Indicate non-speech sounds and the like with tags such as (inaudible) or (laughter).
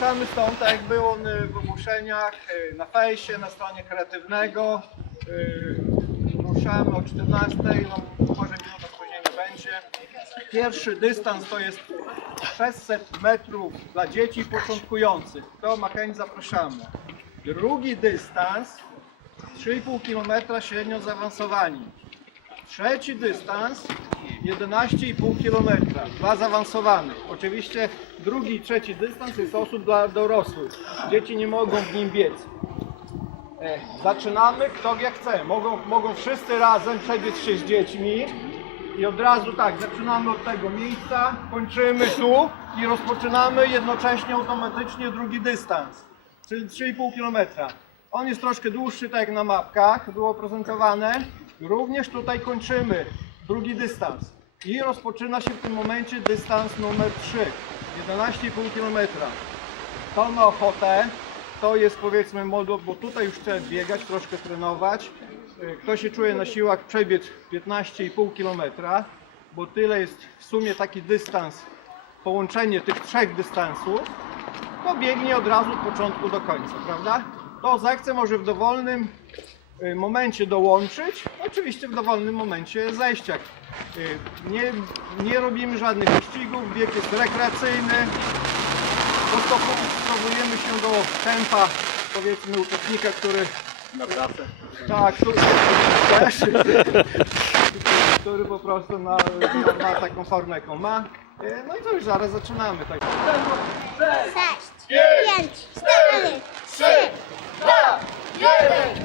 Ruszamy stąd, tak jak było w ogłoszeniach, y, na fejsie, na stronie kreatywnego. Ruszamy o 14, no może minuta będzie. Pierwszy dystans to jest 600 metrów dla dzieci początkujących. To ma chęć, zapraszamy. Drugi dystans 3,5 km średnio zaawansowani. Trzeci dystans 11,5 km dla zaawansowanych. Oczywiście drugi i trzeci dystans jest osób dla dorosłych. Dzieci nie mogą w nim biec. Zaczynamy, kto wie chce. Mogą, mogą wszyscy razem przebiec się z dziećmi. I od razu tak, zaczynamy od tego miejsca, kończymy tu i rozpoczynamy jednocześnie automatycznie drugi dystans, czyli 3,5 km. On jest troszkę dłuższy, tak jak na mapkach było prezentowane. Również tutaj kończymy drugi dystans. I rozpoczyna się w tym momencie dystans numer 3, 11,5 km. Kto ma ochotę, to jest powiedzmy modo, bo tutaj już chcę biegać, troszkę trenować. Y, Kto się czuje na siłach przebiec 15,5 km, bo tyle jest w sumie taki dystans, połączenie tych trzech dystansów, to biegnie od razu od początku do końca, prawda? To zechce może w dowolnym momencie dołączyć, oczywiście w dowolnym momencie zejść. jak, y, Nie, nie robimy żadnych wyścigów, bieg jest rekreacyjny, dostosowujemy się do tempa powiedzmy uczestnika, który Na pracę. tak, który też, (laughs) który po prostu ma, ma taką formę jaką ma. E, No i to już zaraz zaczynamy. Tak. sześć, pięć, cztery, trzy, dwa, jeden,